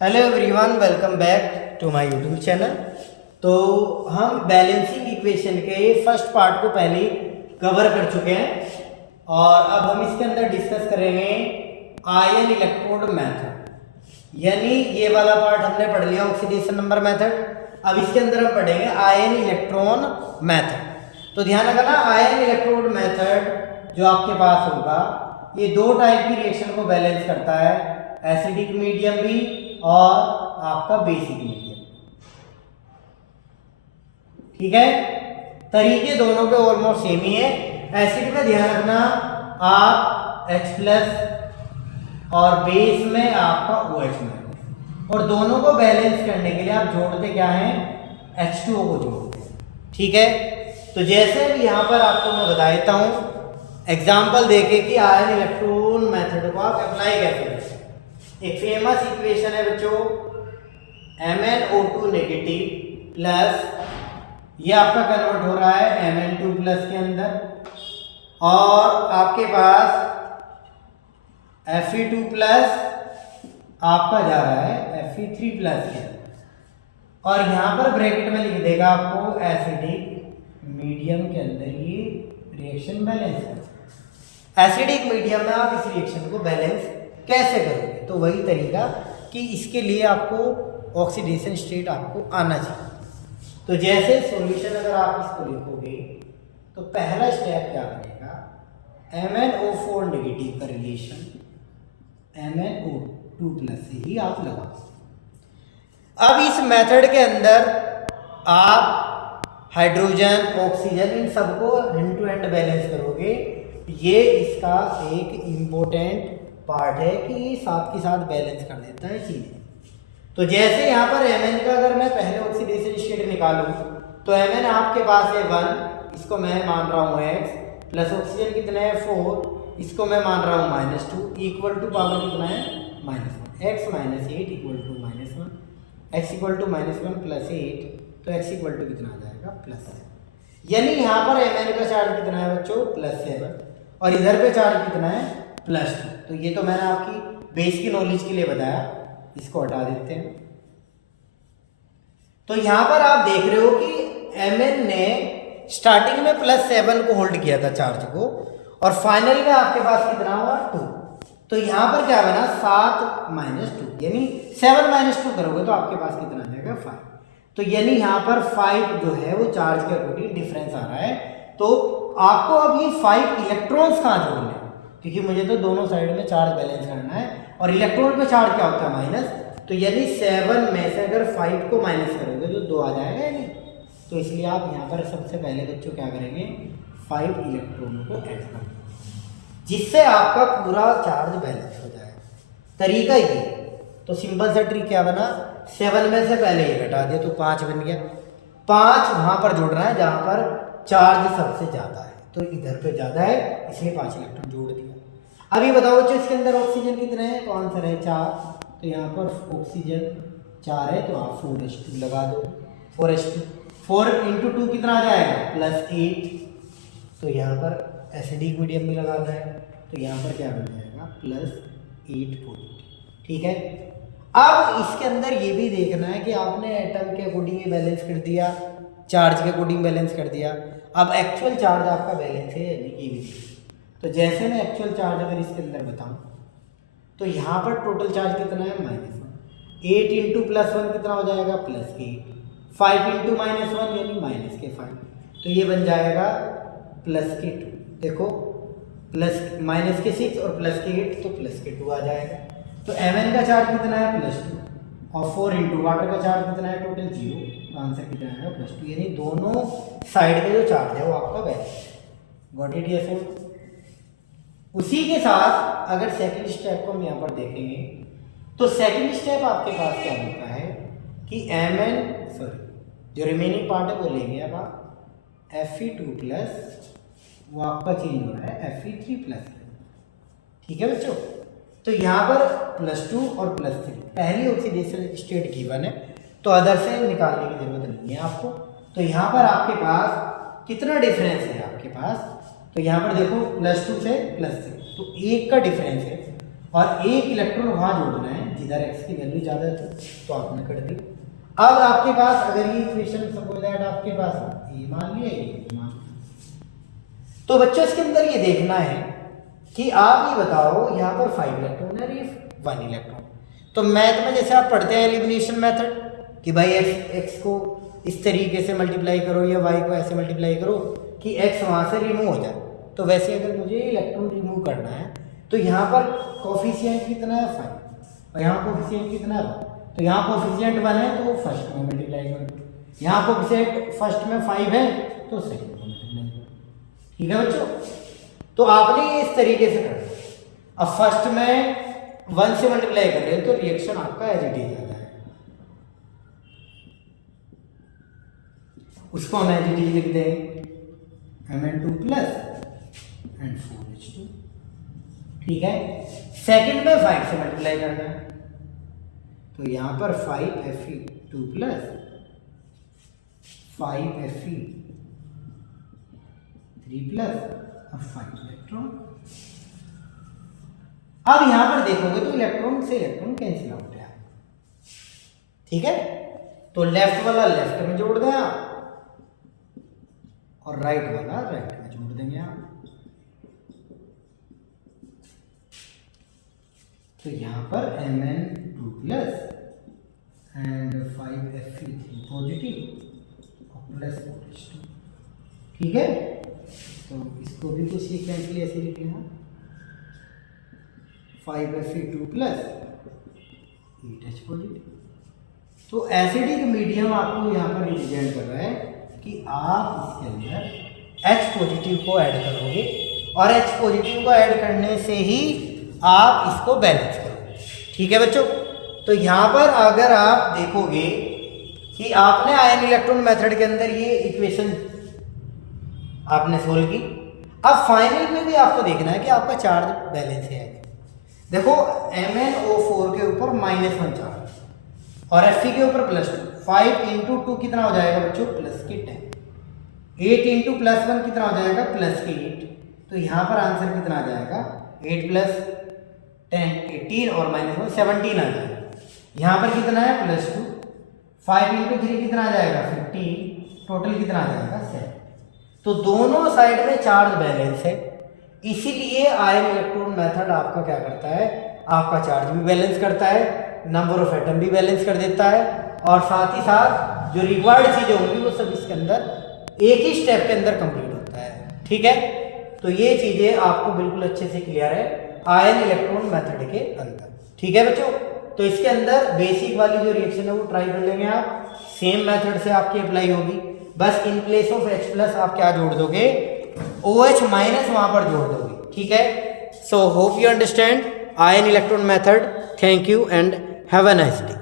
Hello everyone, welcome back to my YouTube channel. तो हम balancing equation के first part को पहले कवर कर चुके हैं और अब हम इसके अंदर डिस्कस करेंगे आयन इलेक्ट्रोड मेथड। यानी ये वाला पार्ट हमने पढ़ लिया ऑक्सीडेशन नंबर मेथड। अब इसके अंदर हम पढ़ेंगे आयन इलेक्ट्रॉन मेथड। तो ध्यान रखना, आयन इलेक्ट्रोड मेथड जो आपके पास होगा ये दो टाइप की रिएक्शन को बैलेंस करता है, एसिडिक मीडियम भी और आपका बेसिक मीडियम। ठीक है, तरीके दोनों के ऑलमोस्ट सेम ही है। एसिड में ध्यान रखना आप H+ और बेस में आपका OH में, और दोनों को बैलेंस करने के लिए आप जोड़ते क्या हैं, H2O को जोड़ते हैं। ठीक है, तो जैसे भी यहाँ पर आपको मैं बता देता हूँ एग्जाम्पल देके कि आयन इलेक्ट्रॉन मेथड को आप अप्लाई कैसे करें। एक फेमस इक्वेशन है बच्चों, MnO2 नेगेटिव प्लस ये आपका कन्वर्ट हो रहा है Mn2 प्लस के अंदर, और आपके पास Fe2 प्लस आपका जा रहा है Fe3 प्लस के अंदर, और यहाँ पर ब्रैकेट में लिख देगा आपको एसिडिक मीडियम के अंदर ये रिएक्शन बैलेंस है। एसिडिक मीडियम में आप इस रिएक्शन को बैलेंस कैसे करोगे, तो वही तरीका कि इसके लिए आपको ऑक्सीडेशन स्टेट आपको आना चाहिए। तो जैसे सॉल्यूशन अगर आप इसको लिखोगे तो पहला स्टेप क्या बनेगा, MnO4 नेगेटिव का रिलेशन MnO2 प्लस से ही आप लगाओ। अब इस मेथड के अंदर आप हाइड्रोजन ऑक्सीजन इन सबको हैंड टू हैंड बैलेंस करोगे। ये इसका एक इम्पोर्टेंट पार्ट है कि ये साथ के साथ बैलेंस कर देता है चीज़ें। तो जैसे यहाँ पर Mn का अगर मैं पहले ऑक्सीडेशन स्टेट निकालूं तो Mn आपके पास है 1, इसको मैं मान रहा हूँ x, प्लस ऑक्सीजन कितना है 4, इसको मैं मान रहा हूँ -2, इक्वल टू पावर कितना है -1, x - 8 equal to -1, x equal to -1 plus 8, तो x इक्वल टू कितना आ जाएगा +7। यानी यहाँ पर Mn का चार्ज कितना है बच्चों +7, और इधर पे चार्ज कितना है +2। तो ये तो मैंने आपकी बेस की नॉलेज के लिए बताया, इसको हटा देते हैं। तो यहाँ पर आप देख रहे हो कि Mn ने स्टार्टिंग में +7 को होल्ड किया था चार्ज को, और फाइनल में आपके पास कितना हुआ 2। तो यहाँ पर क्या बना 7 - 2, यानी 7 - 2 करोगे तो आपके पास कितना आ जाएगा 5। तो यानी यहाँ पर 5 जो है वो चार्ज के अकॉर्डिंग डिफरेंस आ रहा है। तो आपको अब ये 5 इलेक्ट्रॉन्स कहाँ जोड़ने हैं, क्योंकि मुझे तो दोनों साइड में चार्ज बैलेंस करना है, और इलेक्ट्रॉन पे चार्ज क्या होता है माइनस। तो यानी 7 में से अगर 5 को माइनस करोगे तो 2 आ जाएगा या नहीं। तो इसलिए आप यहाँ पर सबसे पहले बच्चों क्या करेंगे, 5 इलेक्ट्रॉन को ऐड करेंगे, जिससे आपका पूरा चार्ज बैलेंस हो जाएगा। तरीका ये, तो सिंपल सा ट्रिक क्या बना, 7 में से पहले ये घटा दिया तो 5 बन गया। 5 वहाँ पर जोड़ना है जहाँ पर चार्ज सबसे ज़्यादा है, तो इधर पे ज़्यादा है इसलिए 5 इलेक्ट्रॉन जोड़ दिया। अभी बताओ बच्चों इसके अंदर ऑक्सीजन कितने हैं, तो आंसर है 4। तो यहाँ पर ऑक्सीजन 4 है तो आप 4h2 लगा दो। 4h2 4 × 2 कितना आ जाएगा +8। तो यहाँ पर एसिडिक मीडियम भी लगाना है, तो यहाँ पर क्या बन जाएगा +8 पॉजिटिव। ठीक है, अब इसके अंदर ये भी देखना है कि आपने एटम के अकॉर्डिंग बैलेंस कर दिया, चार्ज के अकॉर्डिंग बैलेंस कर दिया। अब एक्चुअल चार्ज आपका बैलेंस है यानी ये भी। तो जैसे मैं एक्चुअल चार्ज अगर इसके अंदर बताऊं तो यहाँ पर टोटल चार्ज कितना है -1, 8 × +1 कितना हो जाएगा +8, 5 × -1 यानी -5, तो ये बन जाएगा +2। देखो -6 और +8 तो +2 आ जाएगा। तो Mn का चार्ज कितना है +2, और 4 × वाटर का चार्ज कितना है टोटल 0, तो आंसर कितना आएगा +2। यानी दोनों साइड का जो चार्ज है वो आपका बैलेंस। Got it yes. उसी के साथ अगर सेकंड स्टेप को हम यहाँ पर देखेंगे तो सेकंड स्टेप आपके पास क्या होता है कि जो रिमेनिंग पार्ट है वो लेंगे अब आप Fe2 प्लस, वो आपका चेंज हो रहा है Fe3 प्लस। ठीक है बच्चों, तो यहाँ पर +2 और +3 पहली ऑक्सीडेशन स्टेट गिवन है, तो अदर से निकालने की जरूरत नहीं है आपको। तो यहाँ पर आपके पास कितना डिफरेंस है आपके पास, तो यहाँ पर देखो +2 से +3 तो 1 का डिफरेंस है, और एक इलेक्ट्रॉन वहाँ जोड़ना है जिधर x की वैल्यू ज़्यादा है, तो आपने कर दी। अब आपके पास अगर ये इक्वेशन सपोज दैट आपके पास ये मान लिया, ये मान लिया, तो बच्चों इसके अंदर ये देखना है कि आप ये बताओ यहाँ पर 5 इलेक्ट्रॉन है और ये 1 इलेक्ट्रॉन। तो मैथ में जैसे आप पढ़ते हैं एलिमिनेशन मेथड कि भाई x को इस तरीके से मल्टीप्लाई करो या y को ऐसे मल्टीप्लाई करो कि x वहाँ से रिमूव हो जाए, तो वैसे अगर मुझे इलेक्ट्रॉन रिमूव करना है तो यहाँ पर कोफिशिएंट कितना है 5 और यहाँ कोफिशिएंट कितना है 1, तो यहाँ कोफिशिएंट 1 है तो फर्स्ट में मल्टीप्लाई करो, यहाँ कोफिशिएंट फर्स्ट में 5 है तो सेकंड में मल्टीप्लाई करो। ठीक है बच्चों, तो आपने ये इस तरीके से करना। अब फर्स्ट में 1 से मल्टीप्लाई कर रहे हो तो रिएक्शन आपका एज इट इज आता है, उसको हम एज इट इज लिख देंगे Mn2 प्लस एंड 4H2। ठीक है, सेकंड में 5 से मल्टीप्लाई करना है तो यहाँ पर 5Fe2 plus 5Fe3 plus 5 electron. अब यहां पर देखोगे तो इलेक्ट्रॉन से इलेक्ट्रॉन कैंसिल आउट है। ठीक है, तो लेफ्ट वाला लेफ्ट में जोड़ दें आप और राइट वाला राइट में जोड़ देंगे आप। तो यहां पर Mn2 plus and 5Fe3 positive और प्लस 4H2। ठीक है, तो इसको भी कुछ सीक्वेंसली ऐसे लिख लेना 5Fe2 प्लस 8H पॉजिटिव। तो एसिडिक मीडियम आपको यहाँ पर रिप्रेजेंट कर रहा है कि आप इसके अंदर H पॉजिटिव को ऐड करोगे और H पॉजिटिव को ऐड करने से ही आप इसको बैलेंस करोगे। ठीक है बच्चों, तो यहाँ पर अगर आप देखोगे कि आपने आयन इलेक्ट्रॉन मेथड के अंदर ये इक्वेशन आपने सोल्व की, अब फाइनल में भी आपको देखना है कि आपका चार्ज बैलेंस है। देखो MnO4 के ऊपर -1 चार्ज और Fe के ऊपर +2, 5 × 2 कितना हो जाएगा बच्चों +10, 8 × +1 कितना हो जाएगा +8। तो यहाँ पर आंसर कितना आ जाएगा 8 + 10 18 और -1 17 आ जाएगा। यहाँ पर कितना है +2, 5 × 3 कितना आ जाएगा 15, टोटल कितना आ जाएगा 7। तो दोनों साइड में चार्ज बैलेंस है, इसीलिए आयन इलेक्ट्रॉन मेथड आपका क्या करता है, आपका चार्ज भी बैलेंस करता है, नंबर ऑफ एटम भी बैलेंस कर देता है और साथ ही साथ जो रिक्वायर्ड चीज़ें होंगी वो सब इसके अंदर एक ही स्टेप के अंदर कंप्लीट होता है। ठीक है, तो ये चीज़ें आपको बिल्कुल अच्छे से क्लियर है आयन इलेक्ट्रॉन मेथड के अंदर। ठीक है बच्चों, तो इसके अंदर बेसिक वाली जो रिएक्शन है वो ट्राई कर लेंगे आप, सेम मेथड से आपकी अप्लाई होगी। बस इन प्लेस ऑफ H+ आप क्या जोड़ दोगे OH- वहां पर जोड़ दोगे। ठीक है, so hope you understand ion electron method. Thank you and have a nice day.